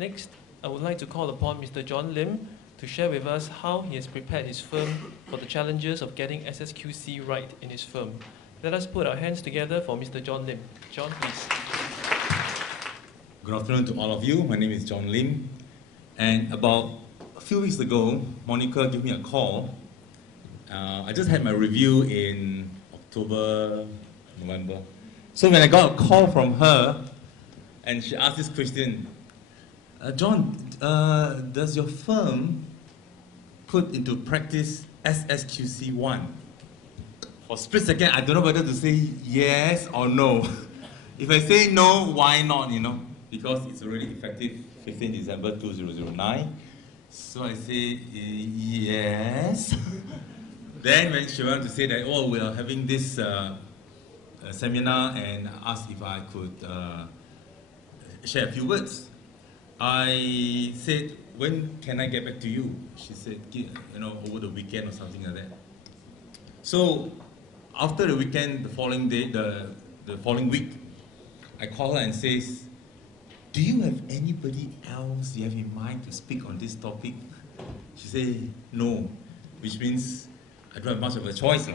Next, I would like to call upon Mr. John Lim to share with us how he has prepared his firm for the challenges of getting SSQC right in his firm. Let us put our hands together for Mr. John Lim. John, please. Good afternoon to all of you. My name is John Lim. And about a few weeks ago, Monica gave me a call. I just had my review in October, November. So when I got a call from her, and she asked this question, John, does your firm put into practice SSQC1? For a split second, I don't know whether to say yes or no. If I say no, why not, Because it's already effective 15 December 2009. So I say yes. Then when she wanted to say that, oh, we are having this seminar and asked if I could share a few words. I said, when can I get back to you? She said, over the weekend or something like that. So after the weekend, the following day, the following week, I call her and says, do you have anybody else you have in mind to speak on this topic? She said, no, which means I don't have much of a choice.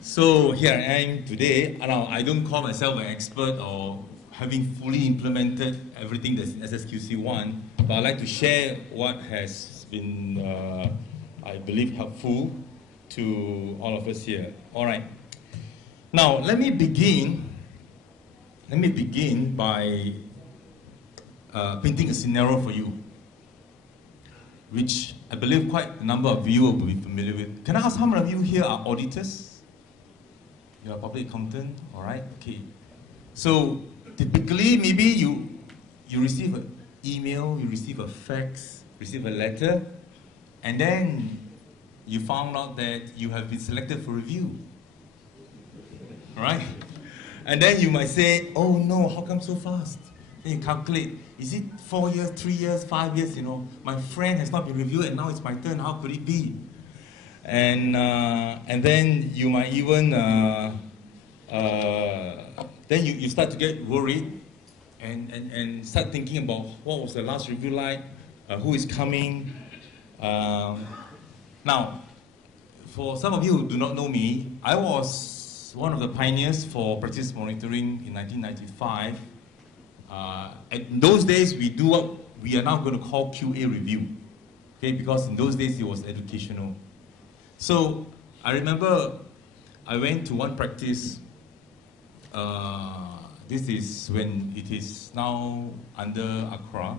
So here I am today. Now, I don't call myself an expert or having fully implemented everything that's SSQC1, but I'd like to share what has been, I believe, helpful to all of us here. All right. Now, let me begin by painting a scenario for you, which I believe quite a number of you will be familiar with. Can I ask how many of you here are auditors? You're a public accountant, all right? Okay. So typically, maybe you receive an email, you receive a fax, receive a letter, and then you found out that you have been selected for review, all right? And then you might say, oh no, how come so fast? Then you calculate, is it 4 years, 3 years, 5 years, my friend has not been reviewed and now it's my turn, how could it be? And then you might even, then you start to get worried and start thinking about what was the last review like, who is coming. Now, for some of you who do not know me, I was one of the pioneers for practice monitoring in 1995. In those days, we do what we are now going to call QA review, okay? Because in those days, it was educational. So I remember I went to one practice. This is when it is now under Accra.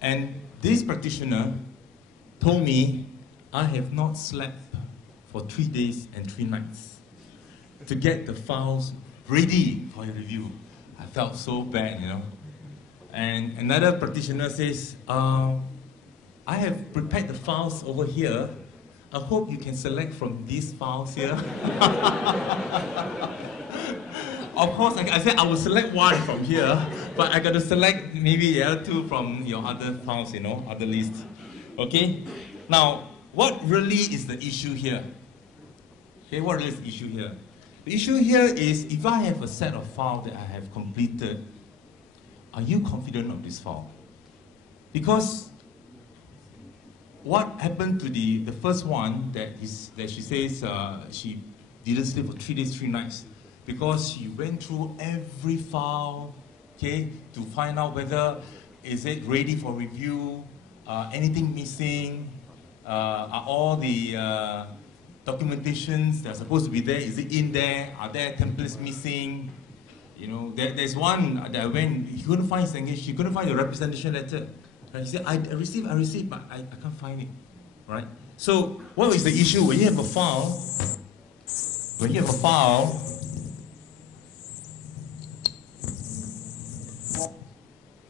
And this practitioner told me, I have not slept for 3 days and 3 nights to get the files ready for your review. I felt so bad, And another practitioner says, I have prepared the files over here. I hope you can select from these files here. Of course, I said I will select one from here, but I got to select maybe the other 2 from your other files, other lists. Okay? Now, what really is the issue here? Okay, what really is the issue here? The issue here is, if I have a set of files that I have completed, are you confident of this file? Because what happened to the first one that she says she didn't sleep for 3 days, 3 nights, because she went through every file, okay, to find out whether is it ready for review, anything missing, are all the documentations that are supposed to be there, is it in there? Are there templates missing? There's one that I went, he couldn't find his engagement, she couldn't find the representation letter. And he said, I received, but I can't find it, right? So what is the issue? When you have a file,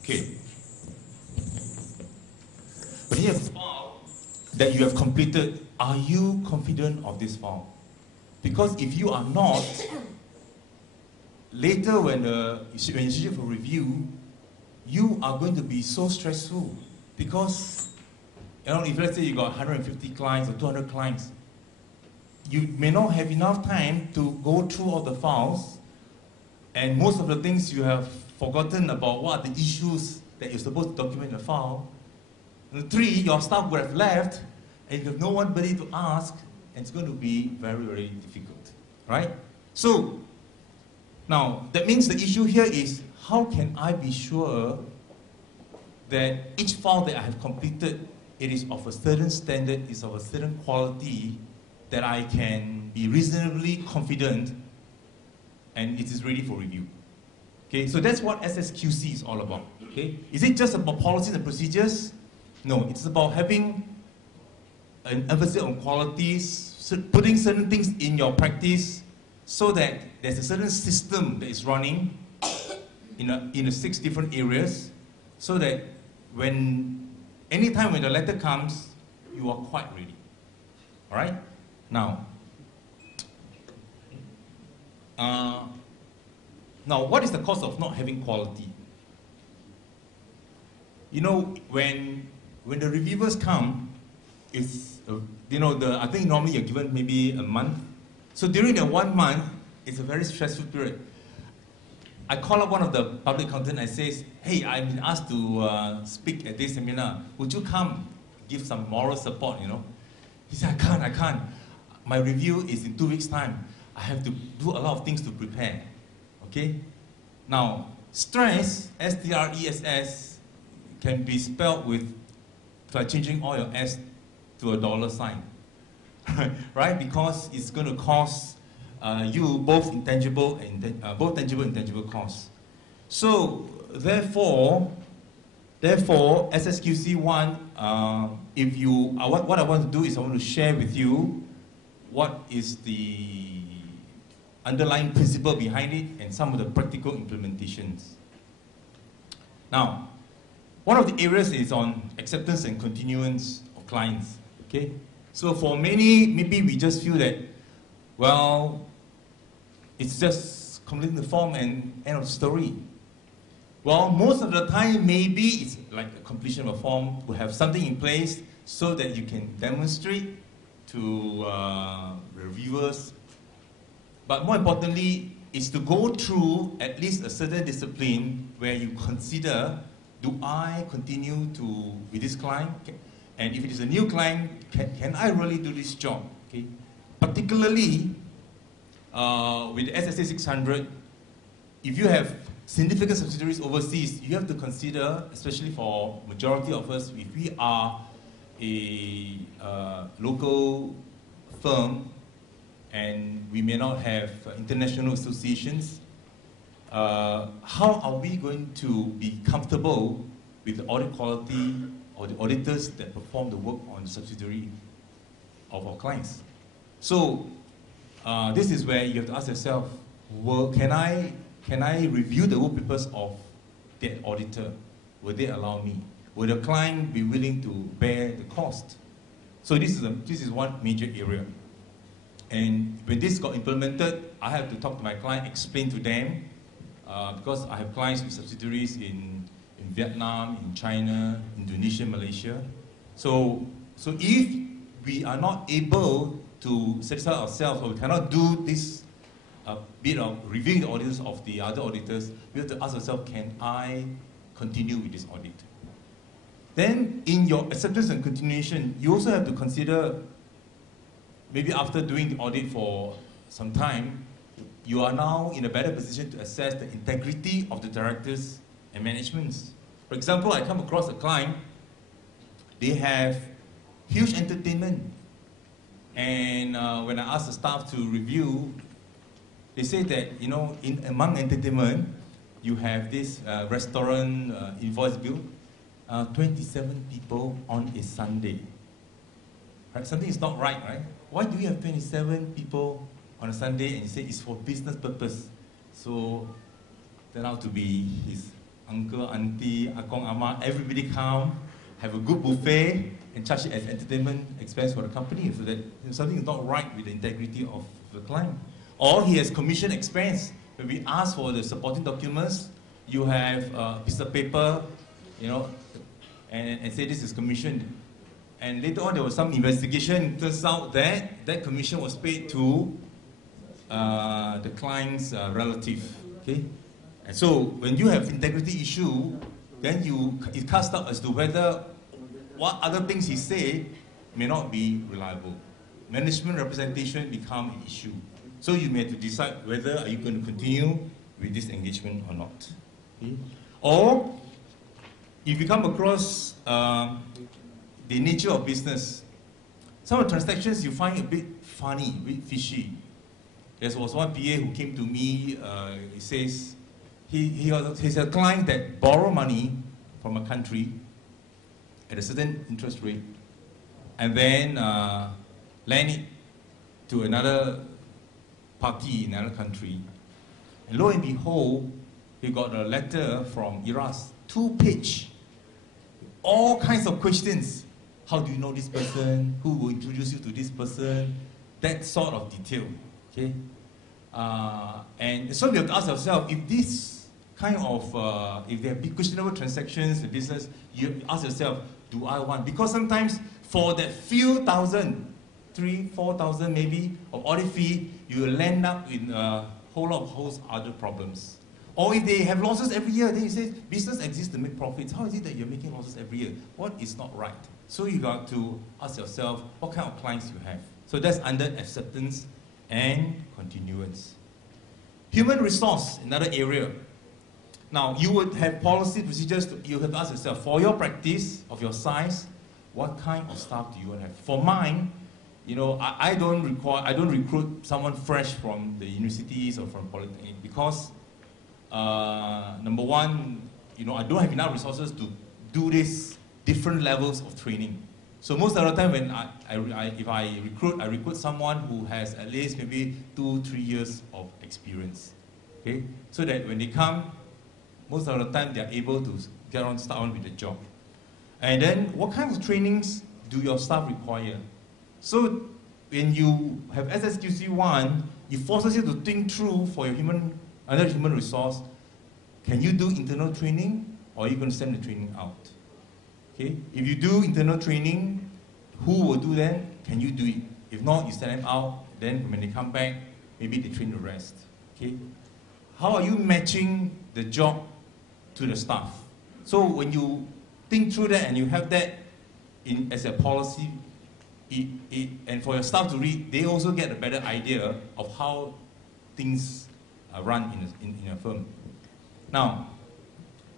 okay. When you have a file that you have completed, are you confident of this file? Because if you are not, later when you schedule for review, you are going to be so stressful because, if let's say you got 150 clients or 200 clients, you may not have enough time to go through all the files, and most of the things you have forgotten about what are the issues that you're supposed to document in the file. And 3, your staff would have left, and you have nobody to ask, and it's going to be very, very difficult, right? So, now, that means the issue here is, how can I be sure that each file that I have completed, it is of a certain standard, is of a certain quality, that I can be reasonably confident, and it is ready for review. Okay, so that's what SSQC is all about. Okay, is it just about policies and procedures? No, it's about having an emphasis on qualities, putting certain things in your practice, so that there's a certain system that is running in the 6 different areas, so that anytime when the letter comes, you are quite ready. All right? Now, what is the cause of not having quality? You know, when the reviewers come, it's I think normally you're given maybe a month. So during the 1 month, it's a very stressful period. I call up one of the public accountants and says, hey, I've been asked to speak at this seminar. Would you come give some moral support, He said, I can't. My review is in 2 weeks' time. I have to do a lot of things to prepare. Okay? Now, stress, S-T-R-E-S-S, can be spelled by changing all your S to a dollar sign. Right? Because it's going to cost you both tangible and intangible costs. So, therefore, SSQC1, what I want to do is I want to share with you what is the underlying principle behind it and some of the practical implementations. Now, one of the areas is on acceptance and continuance of clients. Okay? So for many, maybe we just feel that, well, it's just completing the form and end of the story. Well, most of the time, maybe it's like a completion of a form to have something in place so that you can demonstrate to reviewers. But more importantly, is to go through at least a certain discipline where you consider, do I continue with this client? And if it is a new client, can I really do this job? Okay? Particularly with the SSA 600, if you have significant subsidiaries overseas, you have to consider, especially for majority of us, if we are a local firm and we may not have international associations, how are we going to be comfortable with the audit quality or the auditors that perform the work on the subsidiary of our clients? So this is where you have to ask yourself, well, can I review the work papers of that auditor? Will they allow me? Will the client be willing to bear the cost? So this is one major area. And when this got implemented, I have to talk to my client, explain to them, because I have clients with subsidiaries in Vietnam, in China, Indonesia, Malaysia. So if we are not able to satisfy ourselves, or we cannot do this bit of reviewing the auditors of the other auditors, we have to ask ourselves, can I continue with this audit? Then in your acceptance and continuation, you also have to consider, maybe after doing the audit for some time, you are now in a better position to assess the integrity of the directors and managements. For example, I come across a client, they have huge entertainment. And when I ask the staff to review, they say that, among entertainment, you have this restaurant invoice bill, 27 people on a Sunday. Right? Something is not right, right? Why do you have 27 people on a Sunday and you say it's for business purpose? So, turn out to be his uncle, auntie, akong, ama, everybody come, have a good buffet, and charge it as entertainment expense for the company, so that something is not right with the integrity of the client. Or he has commission expense. When we ask for the supporting documents, you have a piece of paper, and say this is commission. And later on, there was some investigation. It turns out that that commission was paid to the client's relative. Okay, and so when you have integrity issue, then it casts doubt as to whether what other things he say may not be reliable. Management representation become an issue. So you may have to decide whether are you going to continue with this engagement or not. Okay? Or if you come across the nature of business, some of the transactions you find a bit funny, a bit fishy. There was one PA who came to me, he says, he's a client that borrow money from a country at a certain interest rate and then lend it to another party in another country. And lo and behold, he got a letter from IRAS, 2-page, all kinds of questions. How do you know this person? Who will introduce you to this person? That sort of detail. Okay? And so we have to ask ourselves, if this kind of, if there are big questionable transactions in business, you ask yourself, do I want? Because sometimes for that few thousand, 3,000, 4,000 maybe, of audit fee, you will land up in a whole lot of host other problems. Or if they have losses every year, then you say, business exists to make profits. How is it that you're making losses every year? What is not right? So you got to ask yourself, what kind of clients you have? So that's under acceptance and continuance. Human resource, another area. Now, you would have policy procedures, you have to ask yourself, for your practice of your size, what kind of staff do you want to have? For mine, you know, I don't recruit someone fresh from the universities or from polytechnic because, number one, you know, I don't have enough resources to do this different levels of training. So most of the time when if I recruit someone who has at least maybe 2-3 years of experience. Okay? So that when they come, most of the time they are able to start on with the job. And then what kinds of trainings do your staff require? So when you have SSQC1, it forces you to think through for your another human resource, can you do internal training or are you going to send the training out? Okay? If you do internal training, who will do that? Can you do it? If not, you send them out, then when they come back, maybe they train the rest. Okay? How are you matching the job to the staff? So when you think through that and you have that as a policy, and for your staff to read, they also get a better idea of how things are run in a firm. Now,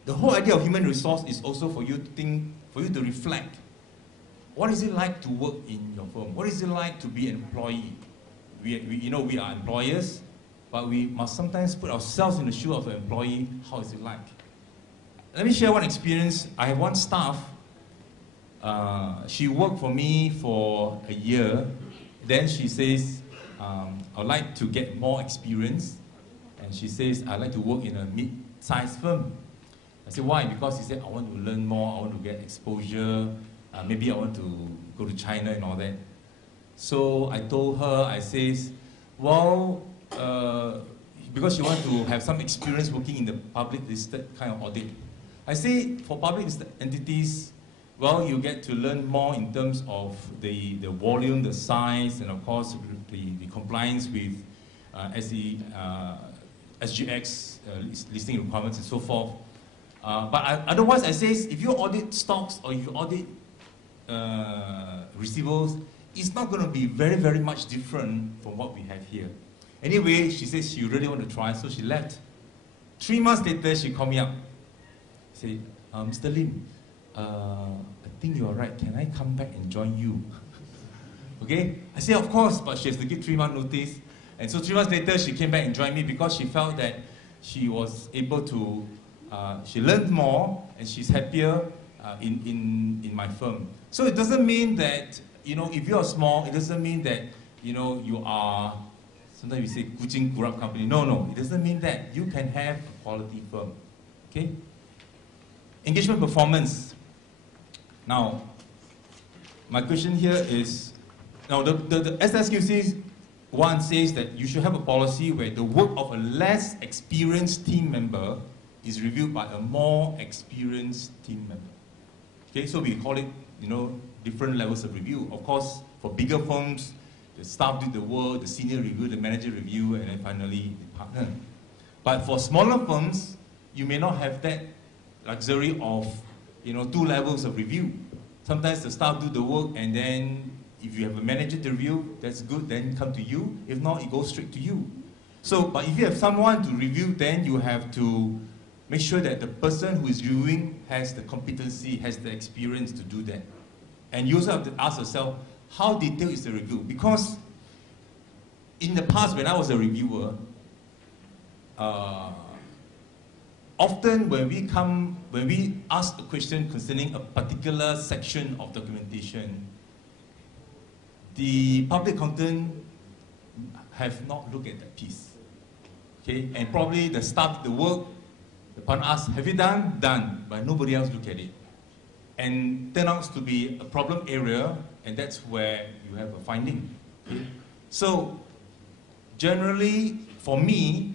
the whole idea of human resource is also for you to think, for you to reflect. What is it like to work in your firm? What is it like to be an employee? You know, we are employers, but we must sometimes put ourselves in the shoe of an employee. How is it like? Let me share one experience. I have one staff. She worked for me for a year. Then she says, I'd like to get more experience. And she says, I'd like to work in a mid-sized firm. I said, why? Because she said, I want to learn more, I want to get exposure, maybe I want to go to China and all that. So I told her, I says, well, because she wants to have some experience working in the public listed kind of audit. I say, for public listed entities, well, you get to learn more in terms of the volume, the size, and of course, the compliance with SGX listing requirements and so forth. But otherwise, I say, if you audit stocks or if you audit receivables, it's not going to be very, very much different from what we have here. Anyway, she says she really want to try, so she left. 3 months later, she called me up. She said, Mr. Lim, I think you're right. Can I come back and join you? Okay? I said, of course, but she has to give 3 months notice. And so 3 months later, she came back and joined me because she felt that she was able to, she learned more and she's happier in my firm. So it doesn't mean that, you know, if you're small, it doesn't mean that, you know, you are, sometimes we say, kucing kurap company. No, no, it doesn't mean that. You can have a quality firm. Okay? Engagement performance. Now, my question here is, now the SSQC one says that you should have a policy where the work of a less experienced team member is reviewed by a more experienced team member. Okay, so we call it, you know, different levels of review. Of course, for bigger firms, the staff do the work, the senior review, the manager review, and then finally the partner. But for smaller firms, you may not have that luxury of, you know, 2 levels of review. Sometimes the staff do the work, and then if you have a manager to review, that's good, then come to you. If not, it goes straight to you. So, but if you have someone to review, then you have to make sure that the person who is reviewing has the competency, has the experience to do that. And you also have to ask yourself, how detailed is the review? Because in the past, when I was a reviewer, often when we ask a question concerning a particular section of documentation, the public accountant have not looked at that piece. Okay, and probably the staff did the work, the partner asked, have you done? Done, but nobody else looked at it. And turn out to be a problem area, and that's where you have a finding. Okay? So, generally, for me,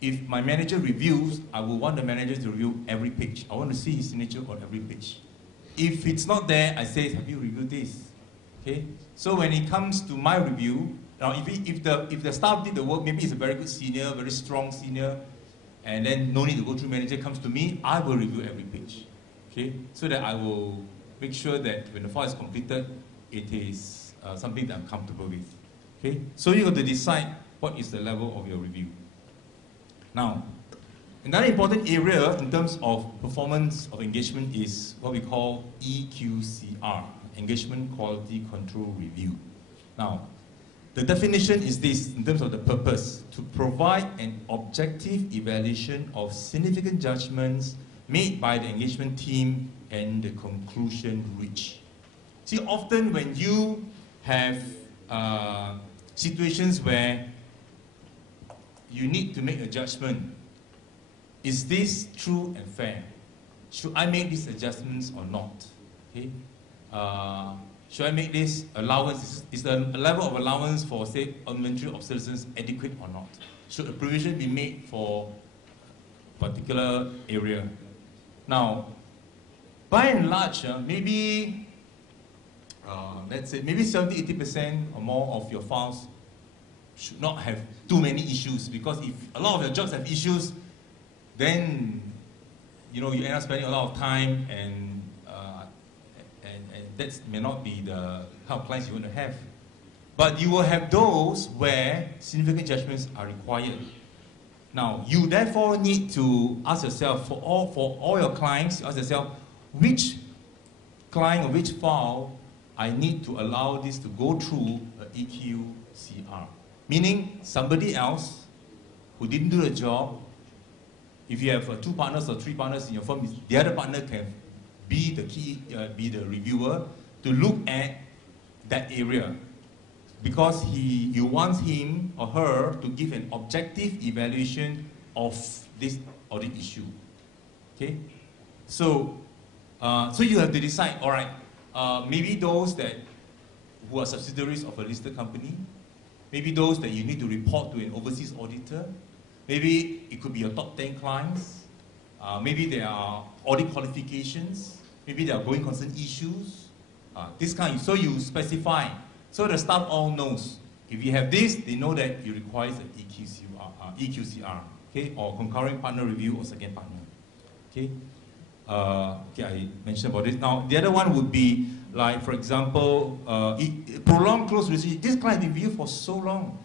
if my manager reviews, I will want the manager to review every page. I want to see his signature on every page. If it's not there, I say, have you reviewed this? Okay? So when it comes to my review, now if the staff did the work, maybe it's a very good senior, very strong senior, and then no need to go through manager, comes to me, I will review every page. Okay? So that I will make sure that when the file is completed, it is something that I'm comfortable with. Okay? So you got to decide what is the level of your review. Now, another important area in terms of performance of engagement is what we call EQCR, Engagement Quality Control Review. Now, the definition is this in terms of the purpose: to provide an objective evaluation of significant judgments made by the engagement team and the conclusion reached. See, often when you have situations where you need to make a judgment, is this true and fair? Should I make these adjustments or not? Okay? Should I make this allowance? Is the level of allowance for, say, inventory obsolescence adequate or not? Should a provision be made for a particular area? Now, by and large, maybe, let's say, maybe 70–80% or more of your files should not have too many issues, because if a lot of your jobs have issues, then you know you end up spending a lot of time, and that may not be the kind of clients you want to have. But you will have those where significant judgments are required. Now, you therefore need to ask yourself, for all your clients, ask yourself, which client or which file I need to allow this to go through a EQCR. Meaning, somebody else who didn't do the job, if you have 2 partners or 3 partners in your firm, the other partner can be the reviewer to look at that area, because you want him or her to give an objective evaluation of this audit issue. Okay, so you have to decide. All right, maybe those who are subsidiaries of a listed company, maybe those that you need to report to an overseas auditor, maybe it could be your top 10 clients, maybe there are audit qualifications, maybe there are going concern issues, this kind. So you specify, so the staff all knows. If you have this, they know that you require an EQCR, okay, or concurrent partner review or second partner. Okay, okay, I mentioned about this. Now, the other one would be, like, for example, prolonged close relationship. This client has been with you for so long.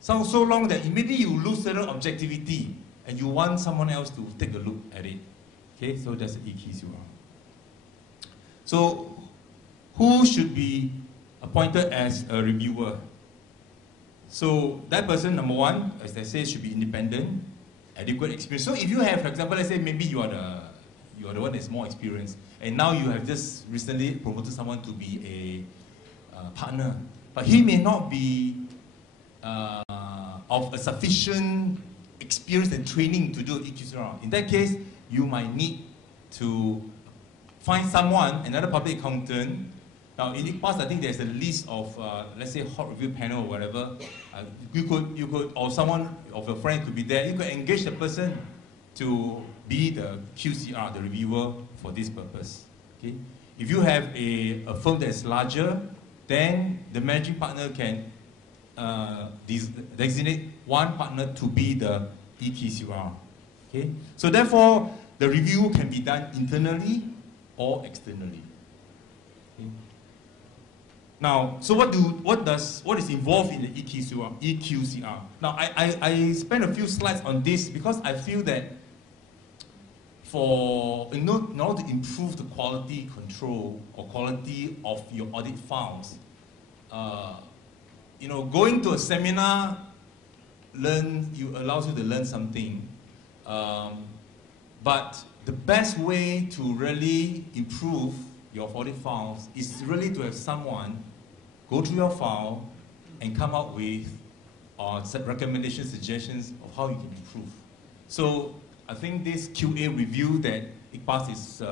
So long that maybe you lose certain objectivity and you want someone else to take a look at it. Okay, so that's the EQCR. So, who should be appointed as a reviewer? So, that person, number one, as I say, should be independent, adequate experience. So, if you have, for example, let's say maybe you are the one that's more experienced, and now you have just recently promoted someone to be a partner, but he may not be of a sufficient experience and training to do EQCR. In that case, you might need to find someone, another public accountant. Now, in ICPAS, I think there's a list of, let's say, hot review panel or whatever. You could, or someone of your friend could be there. You could engage the person to be the QCR, the reviewer, for this purpose. Okay? If you have a firm that's larger, then the managing partner can designate one partner to be the EQCR. Okay? So therefore, the review can be done internally or externally. Okay. Now, so what is involved in the EQCR? Now, I spent a few slides on this because I feel that in order to improve the quality control or quality of your audit files, going to a seminar allows you to learn something, but the best way to really improve your audit files is really to have someone go through your file and come up with recommendations, suggestions of how you can improve. So I think this QA review that ICPAS is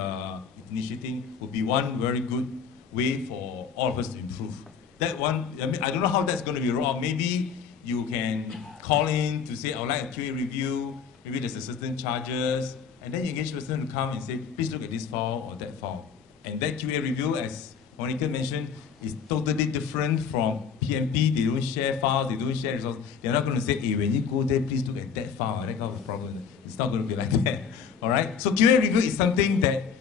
initiating will be one very good way for all of us to improve. That one, I don't know how that's going to be rolled out. Maybe you can call in to say, I would like a QA review, maybe there's a certain charges, and then you engage the person to come and say, please look at this file or that file. And that QA review, as Monica mentioned, is totally different from PMP. They don't share files, they don't share resources. They're not going to say, hey, when you go there, please look at that file, that kind of problem. It's not going to be like that. All right? So QA review is something that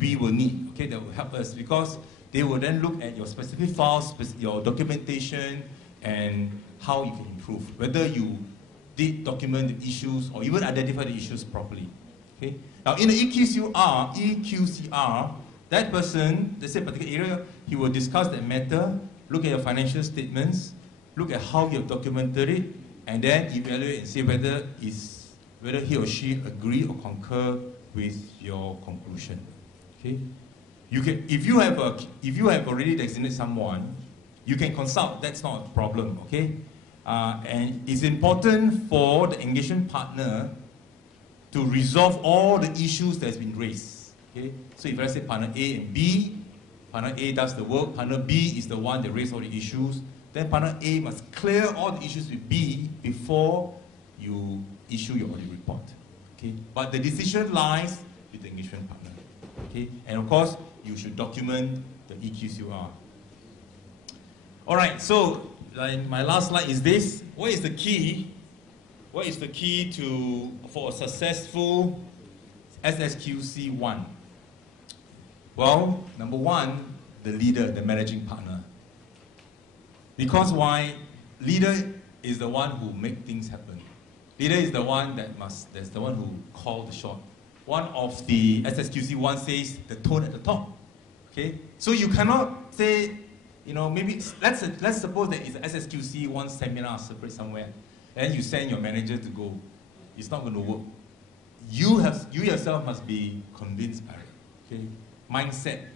we will need, okay, that will help us, because they will then look at your specific files, your documentation, and how you can improve. Whether you did document the issues or even identify the issues properly. Okay? Now, in the EQCR, that person, let's say a particular area, he will discuss that matter, look at your financial statements, look at how you have documented it, and then evaluate and see whether he or she agree or concur with your conclusion. Okay? If you have already designated someone, you can consult. That's not a problem. Okay? And it's important for the engagement partner to resolve all the issues that's been raised. Okay? So if I say partner A and B, partner A does the work, partner B is the one that raised all the issues, then partner A must clear all the issues with B before you issue your audit report. Okay? But the decision lies with the engagement partner. Okay? And of course, you should document the EQCR. All right, so my last slide is this. What is the key? What is the key for a successful SSQC1? Well, number one, the leader, the managing partner. Because why? Leader is the one who makes things happen. Leader is the one that's the one who calls the shot. One of the SSQC1 says the tone at the top. Okay? So you cannot say, maybe let's suppose that it's an SSQC1 seminar separate somewhere, and you send your manager to go. It's not going to work. You yourself must be convinced by it. Okay? Mindset.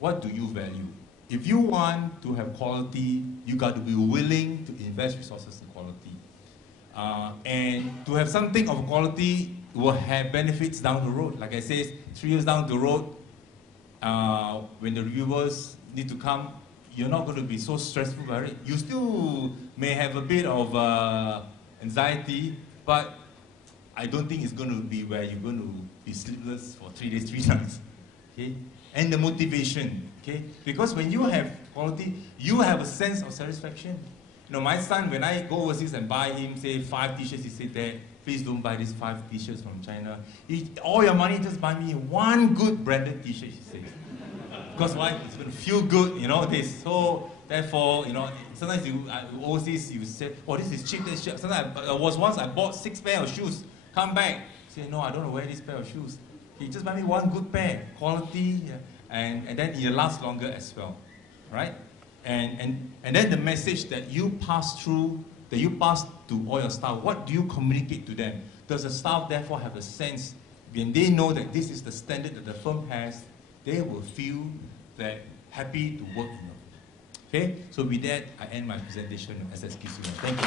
What do you value? If you want to have quality, you got to be willing to invest resources in quality. And to have something of quality will have benefits down the road. Like I said, 3 years down the road, when the reviewers need to come, you're not going to be so stressful about it. You still may have a bit of anxiety, but I don't think it's going to be where you're going to be sleepless for 3 days, 3 nights. Okay? And the motivation, okay? Because when you have quality, you have a sense of satisfaction. My son, when I go overseas and buy him, say, 5 t-shirts, he said, Dad, please don't buy these 5 t-shirts from China. All your money, just buy me one good branded t-shirt, he says. Because why? It's going to feel good, this. So, therefore, sometimes overseas, you say, oh, this is cheap, this cheap. Sometimes I bought 6 pairs of shoes. Come back, say, no, I don't want to wear this pair of shoes. He just buy me one good pair, quality, and then it lasts longer as well, right? And then the message that you pass through, that you pass to all your staff, what do you communicate to them? Does the staff therefore have a sense, when they know that this is the standard that the firm has, they will feel that happy to work in it. Okay? So with that, I end my presentation on SSQC1. Thank you.